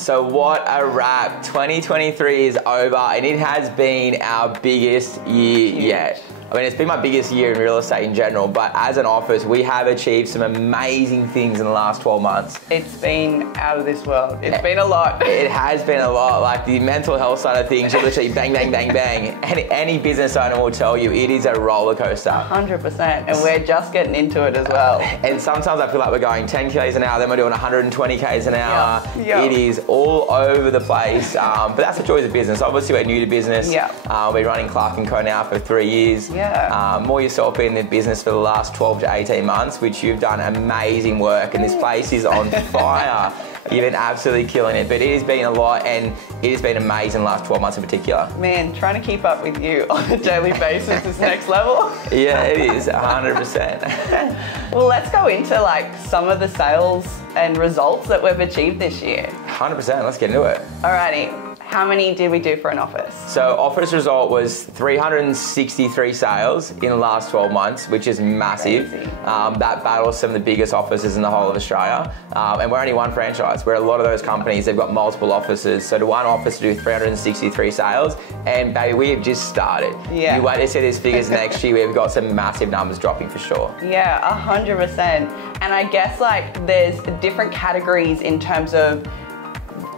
So what a wrap. 2023 is over and it has been our biggest year yet. I mean, it's been my biggest year in real estate in general, but as an office, we have achieved some amazing things in the last 12 months. It's been out of this world. It's been a lot. It has been a lot. Like the mental health side of things, you literally bang, bang, bang, bang. And any business owner will tell you it is a roller coaster. 100%. And we're just getting into it as well. And sometimes I feel like we're going 10 Ks an hour, then we're doing 120 Ks an hour. Yep. It is all over the place. But that's the joy of business. Obviously, we're new to business. Yeah. We're running Clarke Co now for 3 years. Yeah. More yourself in the business for the last 12 to 18 months, which you've done amazing work, and this place is on fire. You've been absolutely killing it, but it has been a lot, and it has been amazing the last 12 months in particular. Man, trying to keep up with you on a daily basis is next level. Yeah, it is, 100%. Well, let's go into like some of the sales and results that we've achieved this year. 100%, let's get into it. Alrighty. How many did we do for an office? So office result was 363 sales in the last 12 months, which is massive. That battles some of the biggest offices in the whole of Australia. And we're only one franchise, where a lot of those companies, they've got multiple offices. So to one office to do 363 sales, and baby, we have just started. Yeah. You wait to see these figures next year, we've got some massive numbers dropping for sure. Yeah, 100%. And I guess like there's different categories in terms of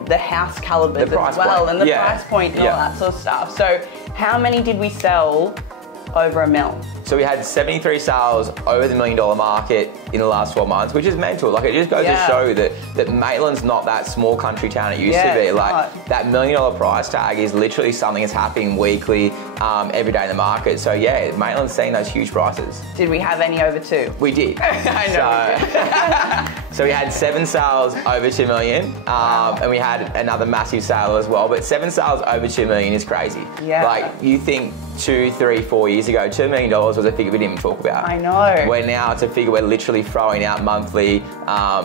the house calibers as well, and the price point and all that sort of stuff. So how many did we sell over $1 million? So we had 73 sales over the $1 million market in the last 12 months, which is mental. Like, it just goes to show that Maitland's not that small country town it used to be. Like, that $1 million price tag is literally something that's happening weekly, every day in the market. So yeah, Maitland's seeing those huge prices. Did we have any over 2? We did. I know we did. So we had 7 sales over 2 million, and we had another massive sale as well. But 7 sales over 2 million is crazy. Yeah. Like, you think 2, 3, 4 years ago, $2 million was a figure we didn't even talk about. I know. Where now it's a figure we're literally throwing out monthly.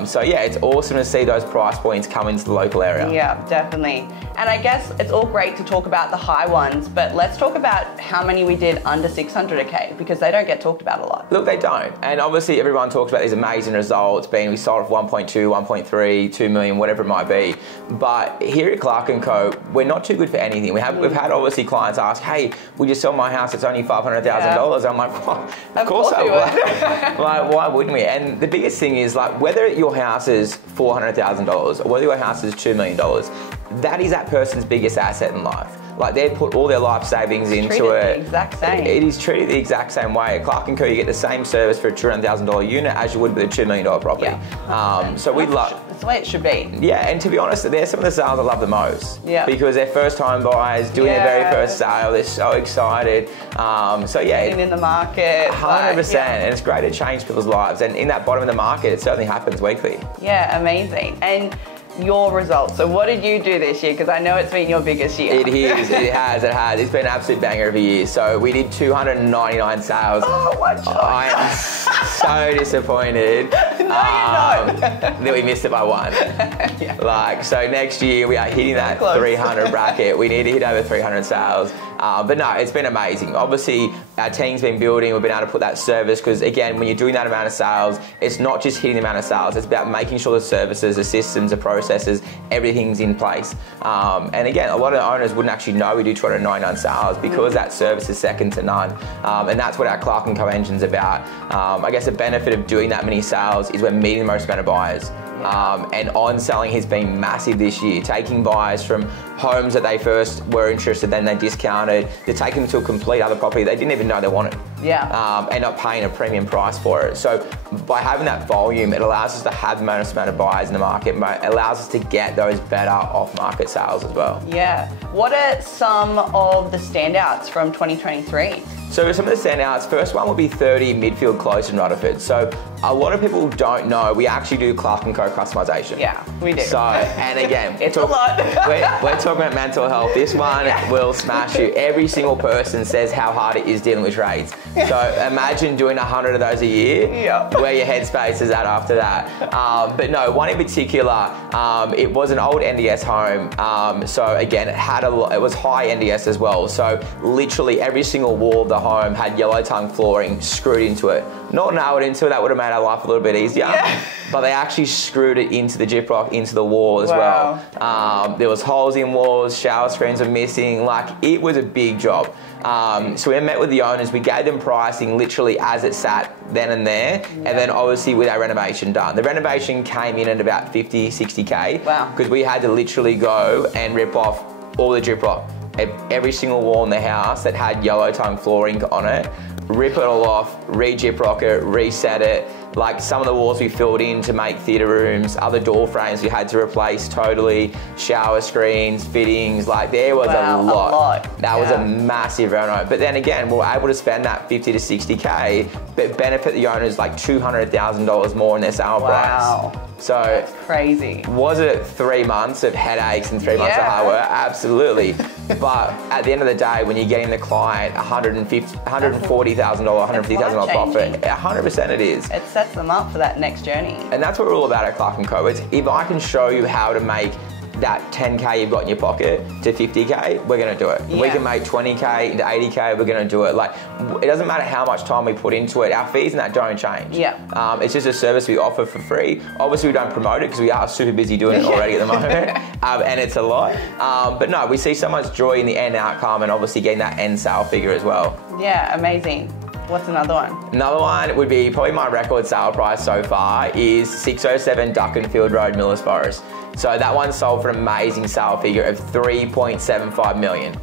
So yeah, it's awesome to see those price points come into the local area. Yeah, definitely. And I guess it's all great to talk about the high ones, but let's talk about how many we did under 600K, because they don't get talked about a lot. Look, they don't. And obviously everyone talks about these amazing results, being we sold for 1.2, 1.3, 2 million, whatever it might be. But here at Clarke Co, we're not too good for anything. We've had obviously clients ask, hey, would you sell my house? It's only $500,000. I'm like, well, of course I would. Like, why wouldn't we? And the biggest thing is, like, whether your house is $400,000 or whether your house is $2 million, that is that person's biggest asset in life. Like, they put all their life savings into it. The exact same. It is treated the exact same way. At Clarke Co, you get the same service for a $200,000 unit as you would with a $2 million property. Yeah. So we love. That's the way it should be. Yeah, and to be honest, they're some of the sales I love the most. Yeah. Because they're first home buyers, doing their very first sale, they're so excited. So yeah. Being in the market. 100%, and it's great to change people's lives. And in that bottom of the market, it certainly happens weekly. Yeah, amazing. And your results. So what did you do this year? Because I know it's been your biggest year. It is, it has. It's been an absolute banger of a year. So we did 299 sales. Oh, what joy. I am so disappointed that we missed it by 1. Like, so next year we are hitting that 300 bracket. We need to hit over 300 sales. But no, it's been amazing. Obviously, our team's been building. We've been able to put that service, because again, when you're doing that amount of sales, it's not just hitting the amount of sales. It's about making sure the services, the systems, the processes, everything's in place. And again, a lot of owners wouldn't actually know we do 299 sales because that service is second to none. And that's what our Clarke Co engine's about. I guess the benefit of doing that many sales is we're meeting the most amount of buyers. And on-selling has been massive this year, taking buyers from homes that they first were interested, then they discounted, to take them to a complete other property they didn't even know they wanted. And not paying a premium price for it. So by having that volume, it allows us to have the most amount of buyers in the market, it allows us to get those better off-market sales as well. Yeah. What are some of the standouts from 2023? So some of the standouts, first one would be 30 Midfield Close in Rutherford. So a lot of people don't know, we actually do Clarke Co customization. Yeah, we do. So, and again, it's a lot. we're talking about mental health. This one will smash you. Every single person says how hard it is dealing with trades. So imagine doing 100 of those a year, where your headspace is at after that. But no, one in particular, it was an old NDS home. So again, it was high NDS as well. So literally every single wall of the home had yellow tongue flooring screwed into it. Not nailed into it, that would have made our life a little bit easier. but they actually screwed it into the gyprock, into the wall as well. There was holes in walls, shower screens were missing, like it was a big job. So we met with the owners, we gave them pricing literally as it sat then and there, and then obviously with our renovation done. The renovation came in at about 50, 60K. Wow. Because we had to literally go and rip off all the gyprock, every single wall in the house that had yellow tongue flooring on it, rip it all off, re-gyprock it, reset it. Like some of the walls we filled in to make theatre rooms, other door frames we had to replace totally, shower screens, fittings, like there was a lot. That was a massive reno. But then again, we were able to spend that 50 to 60K, but benefit the owners like $200,000 more in their sale price. So that's crazy. Was it 3 months of headaches and 3 months of hard work? Absolutely. But at the end of the day, when you're getting the client $140,000, $150,000 profit, 100% it is. It sets them up for that next journey. And that's what we're all about at Clarke Co. It's if I can show you how to make that 10K you've got in your pocket to 50K, we're going to do it. Yeah. We can make 20K into 80K, we're going to do it. Like, it doesn't matter how much time we put into it. Our fees and that don't change. Yeah. It's just a service we offer for free. Obviously, we don't promote it because we are super busy doing it already at the moment, and it's a lot. But no, we see so much joy in the end outcome and obviously getting that end sale figure as well. Yeah, amazing. What's another one? Another one would be probably my record sale price so far is 607 Duckenfield Road, Millers Forest. So that one sold for an amazing sale figure of $3.75 million.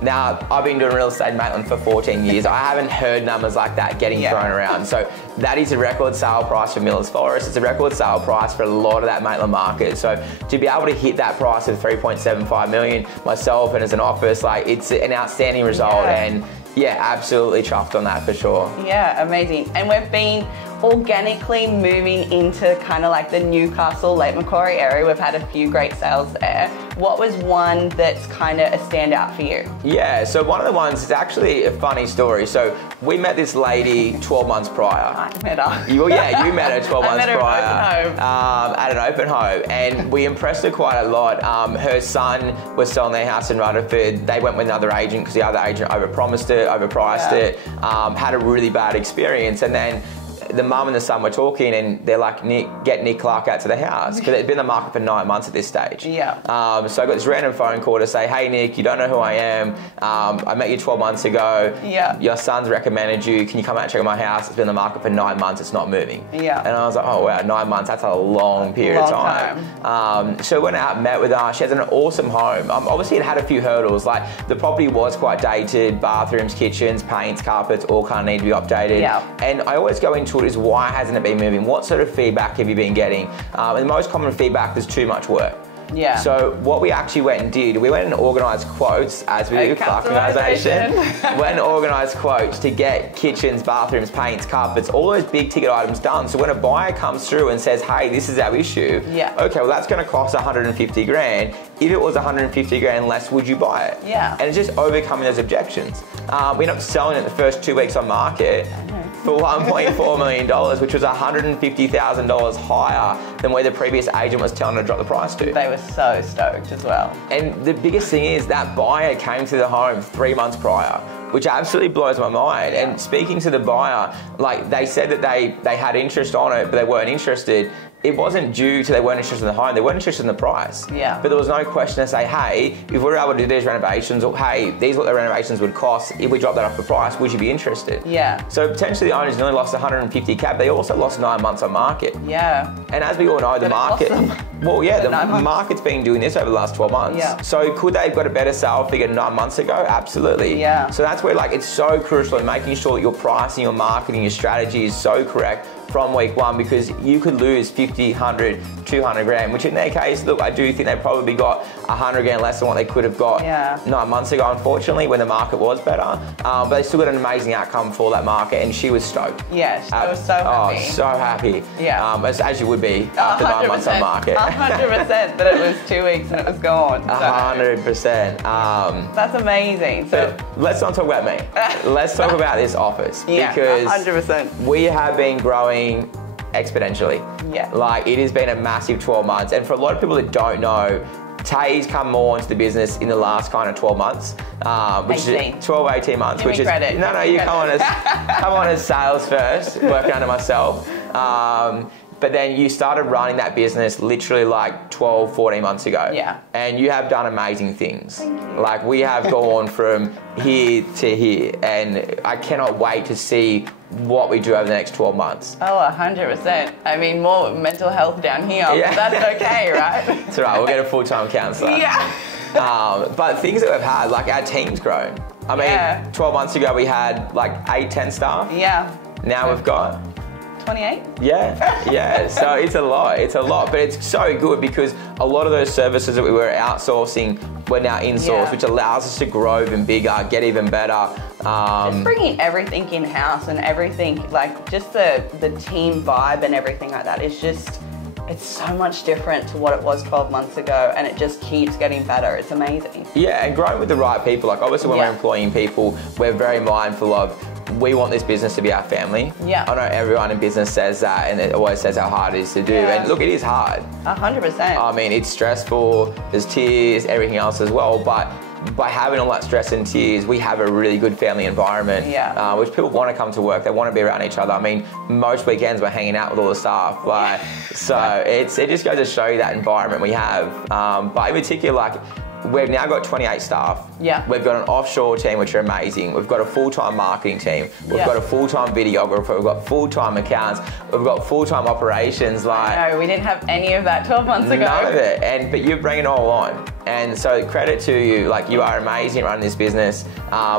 Now, I've been doing real estate in Maitland for 14 years. I haven't heard numbers like that getting thrown around. So that is a record sale price for Millers Forest. It's a record sale price for a lot of that Maitland market. So to be able to hit that price of $3.75 million, myself and as an office, like it's an outstanding result. And yeah, absolutely chuffed on that for sure. Yeah, amazing. And we've been organically moving into kind of like the Newcastle, Lake Macquarie area. We've had a few great sales there. What was one that's kind of a standout for you? Yeah, so one of the ones is actually a funny story. So we met this lady 12 months prior. I met her. You met her 12 months prior. At an open home. And we impressed her quite a lot. Her son was selling their house in Rutherford. They went with another agent because the other agent overpromised it, overpriced it, had a really bad experience. And then the mum and the son were talking and they're like, get Nick Clarke out to the house because it'd been in the market for 9 months at this stage. So I got this random phone call to say, hey Nick, you don't know who I am. I met you 12 months ago. Your son's recommended you. Can you come out and check out my house? It's been in the market for 9 months. It's not moving. And I was like, oh wow, 9 months. That's a long period of time. So I went out and met with her. She has an awesome home. Obviously it had a few hurdles. Like the property was quite dated. Bathrooms, kitchens, paints, carpets, all kind of need to be updated. And I always go into it is why hasn't it been moving? What sort of feedback have you been getting? And the most common feedback is too much work. So what we actually went and did, we went and organised quotes, as we do with Clarke Organisation. Went and organised quotes to get kitchens, bathrooms, paints, carpets, all those big ticket items done. So when a buyer comes through and says, hey, this is our issue, okay, well that's going to cost 150 grand. If it was 150 grand less, would you buy it? And it's just overcoming those objections. We ended up selling it the first 2 weeks on market for $1.4 million, which was $150,000 higher than where the previous agent was telling her to drop the price to. They were so stoked as well. And the biggest thing is that buyer came to the home 3 months prior, which absolutely blows my mind. And speaking to the buyer, like they said that they had interest on it, but they weren't interested. It wasn't due to they weren't interested in the home, they weren't interested in the price. But there was no question to say, hey, if we were able to do these renovations, or hey, these are what the renovations would cost, if we drop that off the price, would you be interested? So potentially the owners nearly lost 150 cap, they also lost 9 months on market. And as we all know, the market, the market's been doing this over the last 12 months. So could they have got a better sale figure 9 months ago? Absolutely. So that's where like it's so crucial in making sure that your pricing, your marketing, your strategy is so correct from week one, because you could lose 50, 100, 200 grand, which in their case, look, I do think they probably got 100 grand less than what they could have got 9 months ago, unfortunately, when the market was better. But they still got an amazing outcome for that market, and she was stoked. She was so happy. Oh, so happy. As you would be after 9 months on market. 100% that it was 2 weeks and it was gone. 100%. That's amazing. So let's not talk about me. Let's talk about this office. Because 100%. we have been growing exponentially. Like it has been a massive 12 months. And for a lot of people that don't know, Tay's come more into the business in the last kind of 12 months, which 18. Is 12, 18 months, Give which me is, credit. no, you come on as sales first, working under myself. But then you started running that business literally like 12, 14 months ago. Yeah. And you have done amazing things. Thank you. Like we have gone from here to here, and I cannot wait to see what we do over the next 12 months. Oh, 100%. I mean, more mental health down here, but that's okay, right? That's right, we'll get a full-time counsellor. Yeah. But things that we've had, like our team's grown. I mean, 12 months ago we had like 8, 10 staff. Yeah. Now we've got 28? Yeah. So it's a lot. But it's so good because a lot of those services that we were outsourcing, we're now insourced, which allows us to grow even bigger, get even better. Just bringing everything in-house and everything, like just the team vibe and everything like that is just, it's so much different to what it was 12 months ago, and it just keeps getting better. It's amazing. Yeah, and growing with the right people. Like obviously when we're employing people, we're very mindful of, we want this business to be our family. Yeah. I know everyone in business says that, and it always says how hard it is to do. Yeah. And look, it is hard. 100%. I mean, it's stressful, there's tears, everything else as well, but by having all that stress and tears, we have a really good family environment, which people want to come to work. They want to be around each other. I mean, most weekends we're hanging out with all the staff. Like, so it just goes to show you that environment we have. But in particular, like, we've now got 28 staff. Yeah. We've got an offshore team, which are amazing. We've got a full-time marketing team. We've got a full-time videographer. We've got full-time accounts. We've got full-time operations. Like, no, we didn't have any of that 12 months ago. None of it. But you bring it all on. And so credit to you. Like, you are amazing at running this business,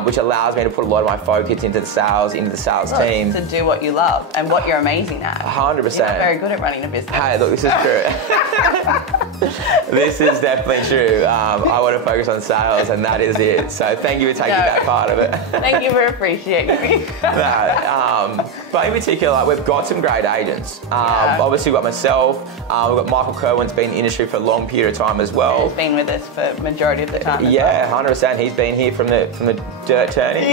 which allows me to put a lot of my focus into the sales team. To do what you love and what you're amazing at. 100%. You're not very good at running a business. Hey, look, this is true. This is definitely true. I want to focus on sales, and that is it. So thank you for taking that part of it. Thank you for appreciating me. But in particular, like, we've got some great agents. Obviously, we've got myself. We've got Michael Kerwin's been in the industry for a long period of time as well. He's been with us for majority of the time. 100%. He's been here from the dirt turning.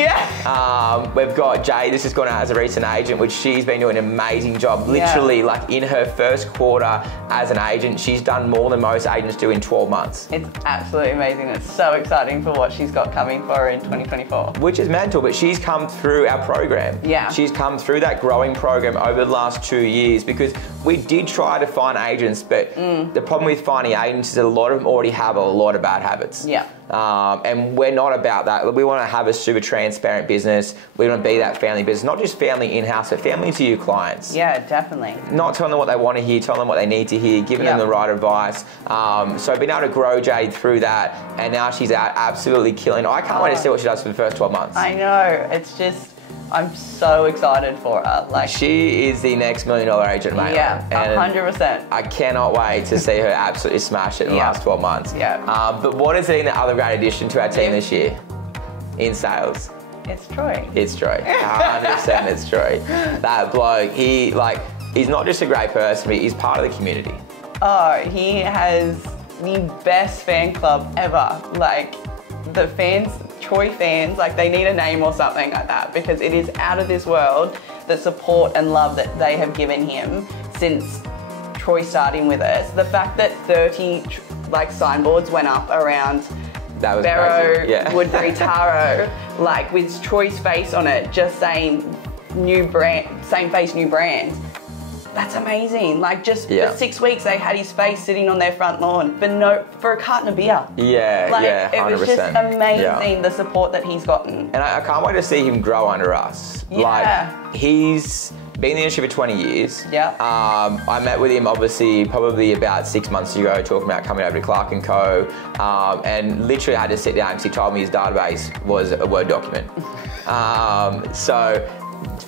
We've got Jay. This has gone out as a recent agent, which she's been doing an amazing job. Literally, like in her first quarter as an agent, she's done more than most agents do in 12 months. It's absolutely amazing. It's so exciting for what she's got coming for her in 2024. Which is mental, but she's come through our program. She's come through that growing program over the last 2 years, because we did try to find agents, but the problem with finding agents is a lot of them already have a lot of bad habits. And we're not about that. We want to have a super transparent business. We want to be that family business, not just family in-house, but family to your clients. Yeah, definitely. Not telling them what they want to hear, telling them what they need to hear, giving them the right advice. So being able to grow Jade through that, and now she's out absolutely killing. I can't wait to see what she does for the first 12 months. I know. It's just, I'm so excited for her. Like, she is the next $1 million agent, mate. Yeah, 100%. I cannot wait to see her absolutely smash it in the last 12 months. But what has been the other great addition to our team this year in sales? It's Troy. It's Troy. 100% it's Troy. That bloke, he's not just a great person, but he's part of the community. Oh, he has the best fan club ever. Like, the fans, Troy fans, like, they need a name or something like that, because it is out of this world, the support and love that they have given him since Troy starting with us. The fact that 30 like signboards went up around Barrow, Woodbury, Taro, like with Troy's face on it, just saying new brand, same face, new brand. That's amazing. Like, just for 6 weeks, they had his face sitting on their front lawn, but for a carton of beer. Like, 100%. It was just amazing, the support that he's gotten. And I can't wait to see him grow under us. Like, he's been in the industry for 20 years. I met with him, obviously, probably about 6 months ago, talking about coming over to Clarke Co. And literally had to sit down because he told me his database was a Word document. So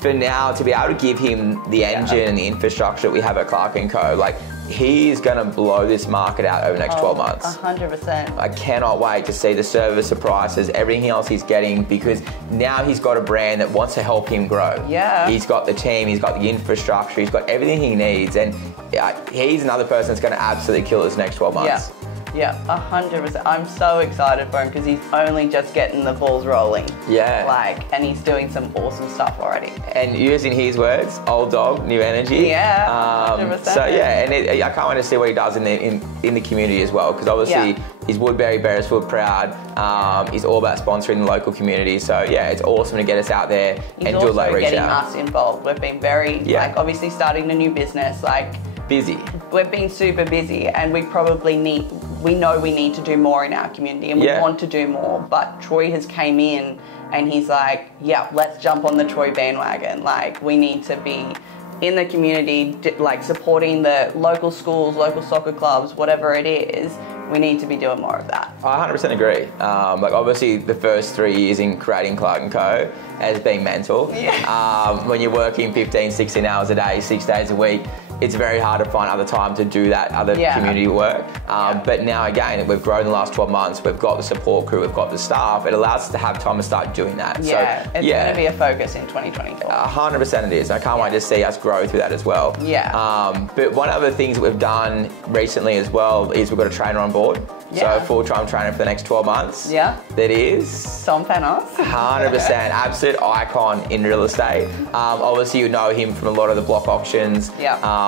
for now, to be able to give him the engine and the infrastructure that we have at Clarke Co, like, he's going to blow this market out over the next 12 months. 100%. I cannot wait to see the service, the prices, everything else he's getting, because now he's got a brand that wants to help him grow. He's got the team, he's got the infrastructure, he's got everything he needs, and he's another person that's going to absolutely kill this next 12 months. 100%. I'm so excited for him because he's only just getting the balls rolling. Like, and he's doing some awesome stuff already. And using his words, old dog, new energy. 100%. So and I can't wait to see what he does in the community as well, because obviously he's Woodbury, Beresford proud. He's all about sponsoring the local community. So it's awesome to get us out there and do a late reach out. He's also getting us involved. We've been very, like, obviously starting a new business, like, busy. We've been super busy, and we know we need to do more in our community, and we want to do more. But Troy has came in and he's like, yeah, let's jump on the Troy bandwagon. Like, we need to be in the community, like supporting the local schools, local soccer clubs, whatever it is. We need to be doing more of that. I 100% agree. Like, obviously the first 3 years in creating Clarke Co has been mental. When you're working 15, 16 hours a day, 6 days a week, it's very hard to find other time to do that other community work. But now again, we've grown in the last 12 months, we've got the support crew, we've got the staff, it allows us to have time to start doing that. It's going to be a focus in 2024. 100% it is. I can't wait to see us grow through that as well. But one of the things that we've done recently as well is we've got a trainer on board. So full-time trainer for the next 12 months. That is... Tom Panos. 100%. Absolute icon in real estate. Obviously you know him from a lot of the block auctions.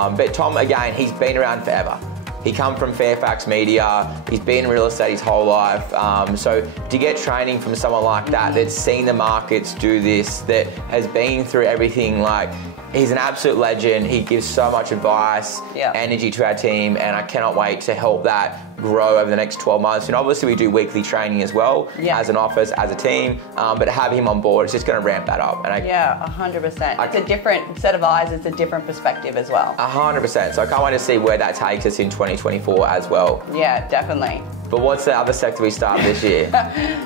But Tom, again, he's been around forever. He come from Fairfax Media, he's been in real estate his whole life. So to get training from someone like that, that's seen the markets do this, that has been through everything, like, he's an absolute legend. He gives so much advice, energy to our team, and I cannot wait to help that grow over the next 12 months. And obviously we do weekly training as well, as an office, as a team, but to have him on board, it's just going to ramp that up. And 100%. It's a different set of eyes, it's a different perspective as well. 100%. So I can't wait to see where that takes us in 2024 as well. Yeah, definitely. But what's the other sector we started this year?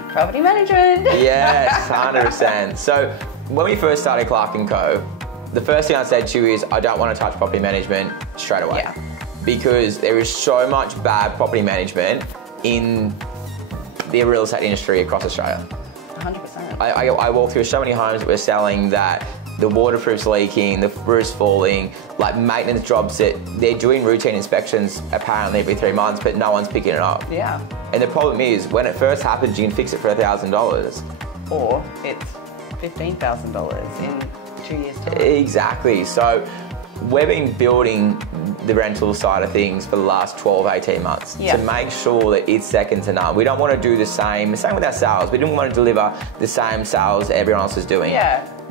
Property management. Yes, 100%. So when we first started Clarke Co, the first thing I said to you is, I don't want to touch property management straight away. Because there is so much bad property management in the real estate industry across Australia. 100%. I walk through so many homes that we're selling that the waterproof's leaking, the roof's falling, like maintenance jobs that they're doing routine inspections apparently every 3 months, but no one's picking it up. And the problem is, when it first happens, you can fix it for $1,000. Or it's $15,000 in 2 years' time. Exactly. So we've been building the rental side of things for the last 12, 18 months to make sure that it's second to none. We don't want to do the same with our sales. We don't want to deliver the same sales everyone else is doing.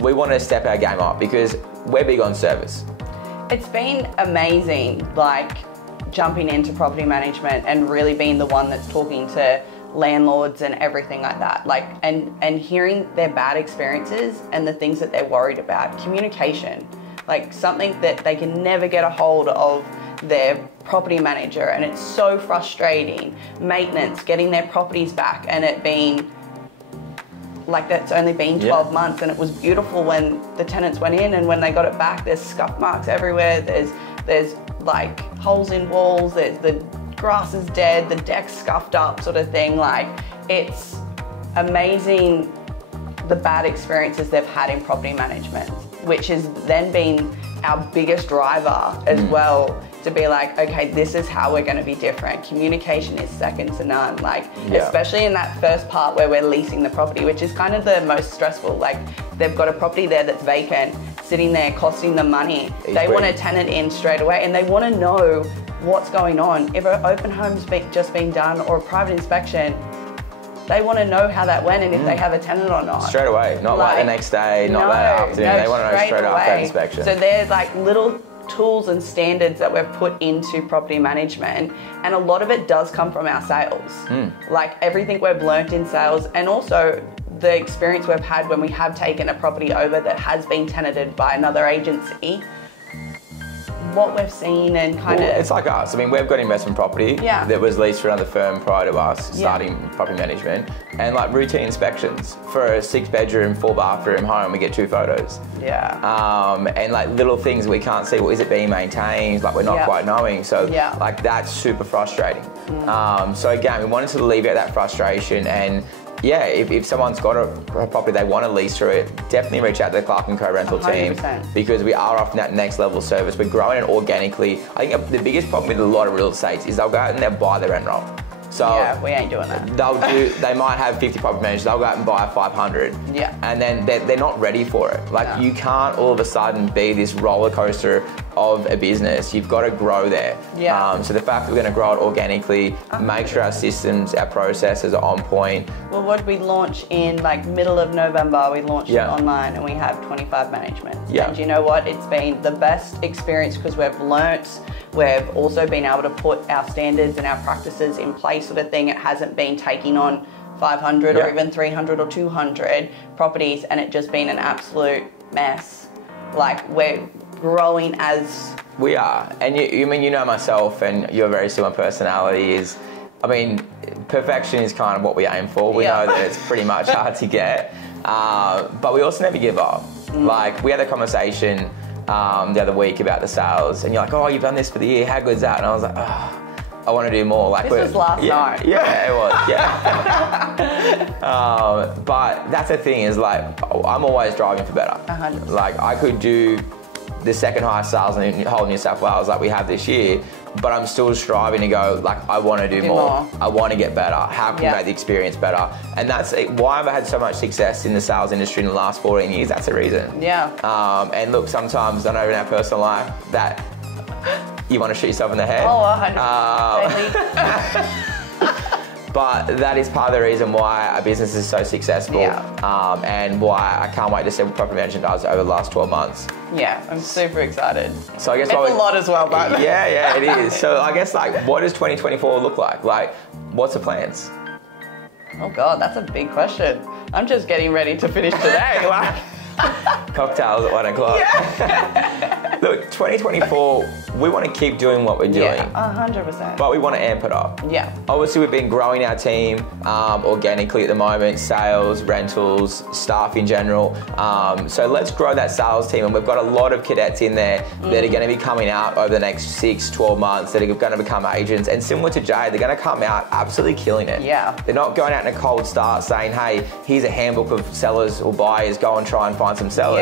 We want to step our game up because we're big on service. It's been amazing, like, jumping into property management and really being the one that's talking to landlords and everything like that, like, and hearing their bad experiences and the things that they're worried about. Communication, like something that they can never get a hold of their property manager, and it's so frustrating. Maintenance, getting their properties back, and it being like, that's only been 12 months, and it was beautiful when the tenants went in, and when they got it back, there's scuff marks everywhere, there's like holes in walls, the grass is dead, the deck's scuffed up, sort of thing. Like, it's amazing the bad experiences they've had in property management, which has then been our biggest driver as well, to be like, okay, this is how we're going to be different. Communication is second to none. Like, especially in that first part where we're leasing the property, which is kind of the most stressful. Like, they've got a property there that's vacant, sitting there costing them money. They want a tenant in straight away, and they want to know what's going on. If an open home's just been done or a private inspection, they want to know how that went and if they have a tenant or not. Straight away, not like the next day, not that afternoon. They want to know straight after that inspection. So there's like little tools and standards that we've put into property management, and a lot of it does come from our sales. Like, everything we've learnt in sales, and also the experience we've had when we have taken a property over that has been tenanted by another agency. What we've seen and kind of... It's like us. I mean, we've got investment property that was leased for another firm prior to us starting property management, and like routine inspections for a 6-bedroom, 4-bathroom home, we get 2 photos. And like little things we can't see. Well, is it being maintained? Like, we're not quite knowing. So like, that's super frustrating. So again, we wanted to alleviate that frustration, and if someone's got a property they want to lease through it, definitely reach out to the Clarke Co rental 100%. Team, because we are offering that next level service. We're growing it organically. I think the biggest problem with a lot of real estate is they'll go out and they'll buy the rent roll. So yeah, we ain't doing that. They might have 50 property managers. They'll go out and buy 500. Yeah. And then they're not ready for it. Like you can't all of a sudden be this roller coaster of a business. You've got to grow there. Yeah. So the fact that we're going to grow it organically, make sure our systems, our processes are on point. Well, what did we launch in like middle of November? We launched it online and we have 25 management. Yeah. And you know what? It's been the best experience because we've learnt. We've also been able to put our standards and our practices in place, sort of thing. It hasn't been taking on 500 or even 300 or 200 properties and it just been an absolute mess. Like we're growing as... We are. And you know myself and your very similar personality is, I mean, perfection is kind of what we aim for. We know that it's pretty much hard to get. But we also never give up. Like we had a conversation the other week about the sales and you're like, oh, you've done this for the year, how good is that? And I was like, oh, I want to do more. Like this was last night. Yeah, it was, but that's the thing is like, I'm always driving for better. 100%. Like I could do the second highest sales in the whole New South Wales like we have this year, but I'm still striving to go, like, I want to do more. I want to get better. How can we make the experience better? And that's why I've had so much success in the sales industry in the last 14 years. That's the reason. Yeah. And look, sometimes, I know in our personal life, that you want to shoot yourself in the head. Oh, 100%. But that is part of the reason why our business is so successful and why I can't wait to see what property management does over the last 12 months. Yeah, I'm super excited. So I guess it's a lot as well, but yeah, it is. So I guess like, what does 2024 look like? Like, what's the plans? Oh God, that's a big question. I'm just getting ready to finish today. Like cocktails at 1 o'clock. Yeah. Look, 2024, we want to keep doing what we're doing. Yeah, 100%. But we want to amp it up. Yeah. Obviously, we've been growing our team organically at the moment, sales, rentals, staff in general. So let's grow that sales team. And we've got a lot of cadets in there that are going to be coming out over the next 6, 12 months that are going to become agents. And similar to Jay, they're going to come out absolutely killing it. Yeah. They're not going out in a cold start saying, hey, here's a handbook of sellers or buyers, go and try and find some sellers.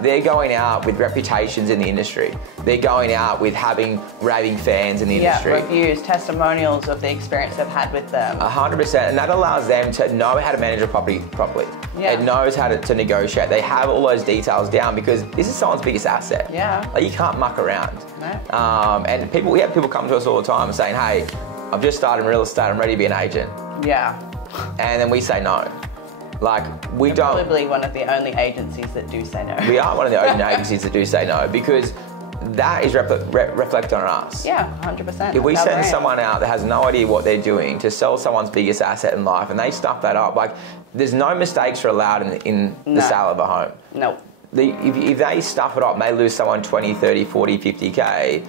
They're going out with reputations in the industry. They're going out with having raving fans in the industry. Reviews, testimonials of the experience they've had with them. 100%, and that allows them to know how to manage a property properly. Yeah. It knows how to negotiate. They have all those details down because this is someone's biggest asset. Yeah. Like you can't muck around. No. And we have people come to us all the time saying, hey, I've just started in real estate, I'm ready to be an agent. Yeah. And then we say no. Like, We're probably one of the only agencies that do say no. We are one of the only agencies that do say no because that is reflected on us. Yeah, 100%. If we send someone out that has no idea what they're doing to sell someone's biggest asset in life and they stuff that up, like, there's no mistakes are allowed in the sale of a home. No. If they stuff it up and they lose someone 20, 30, 40, 50K,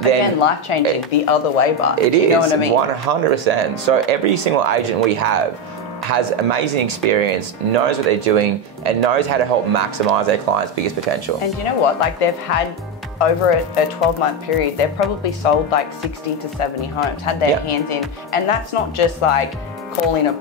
then... Again, life-changing the other way, but it is, you know what I mean? 100%. So every single agent we have has amazing experience, knows what they're doing, and knows how to help maximize their clients' biggest potential. And you know what? Like they've had, over a 12-month period, they've probably sold like 60 to 70 homes, had their hands in. And that's not just like calling a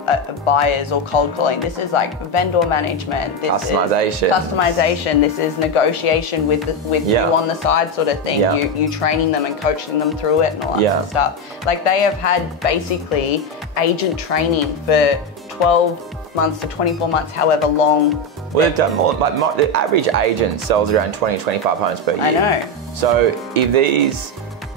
buyers or cold calling. This is like vendor management. This customization. Is customization. This is negotiation with you on the side sort of thing. You training them and coaching them through it and all that sort of stuff. Like they have had basically agent training for 12 months to 24 months, however long. Well, they've done more. Like the average agent sells around 20, 25 homes per year. I know. So if these,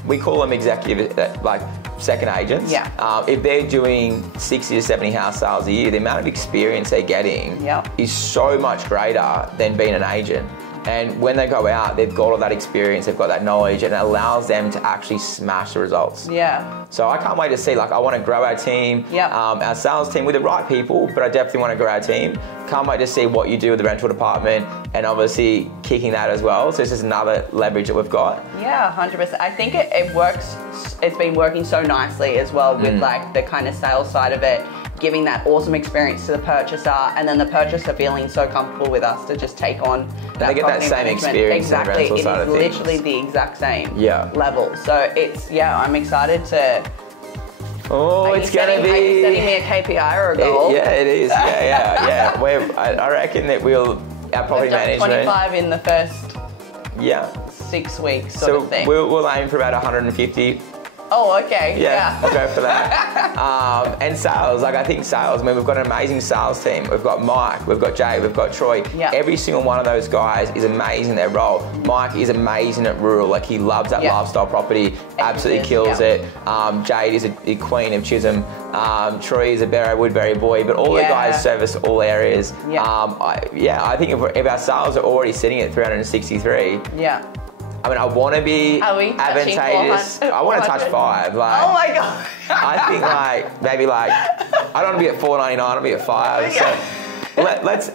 we call them executive, like second agents. Yeah. If they're doing 60 to 70 house sales a year, the amount of experience they're getting is so much greater than being an agent. And when they go out, they've got all that experience, they've got that knowledge, and it allows them to actually smash the results. Yeah. So I can't wait to see, like, I want to grow our team, our sales team with the right people, but I definitely want to grow our team. Can't wait to see what you do with the rental department and obviously kicking that as well. So this is another leverage that we've got. Yeah, 100%. I think it works, it's been working so nicely as well with like the kind of sales side of it, giving that awesome experience to the purchaser, and then the purchaser feeling so comfortable with us to just take on that. They get that same experience. Exactly, in the rental side of things. It is literally the exact same level. So it's I'm excited to. Oh, it's gonna be. Are you setting me a KPI or a goal? Yeah, it is. Yeah. I reckon that our property management. 25 in the first 6 weeks, sort of thing. We'll aim for about 150 Oh, okay. Yeah. I'll go for that. And sales, like I think sales, I mean, we've got an amazing sales team. We've got Mike, we've got Jay, we've got Troy. Yeah. Every single one of those guys is amazing in their role. Mike is amazing at rural, like he loves that lifestyle property, absolutely kills it. Jade is a queen of Chisholm. Troy is a Woodbury boy, but all the guys service all areas. I think if our sales are already sitting at 363, I mean, I want to be advantageous. I want to touch 5. Like, oh my God. I think maybe I don't want to be at 499. I want to be at 5. So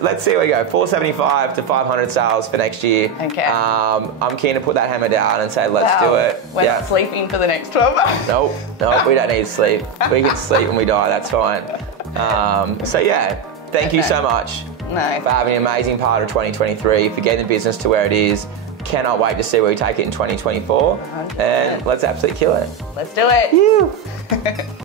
let's see where we go. 475 to 500 sales for next year. Okay. I'm keen to put that hammer down and say let's do it. We're not sleeping for the next 12 months. Nope. We don't need sleep. We can sleep when we die. That's fine. So yeah, thank you so much for having an amazing part of 2023, for getting the business to where it is. Cannot wait to see where we take it in 2024. 100%. And let's absolutely kill it. Let's do it.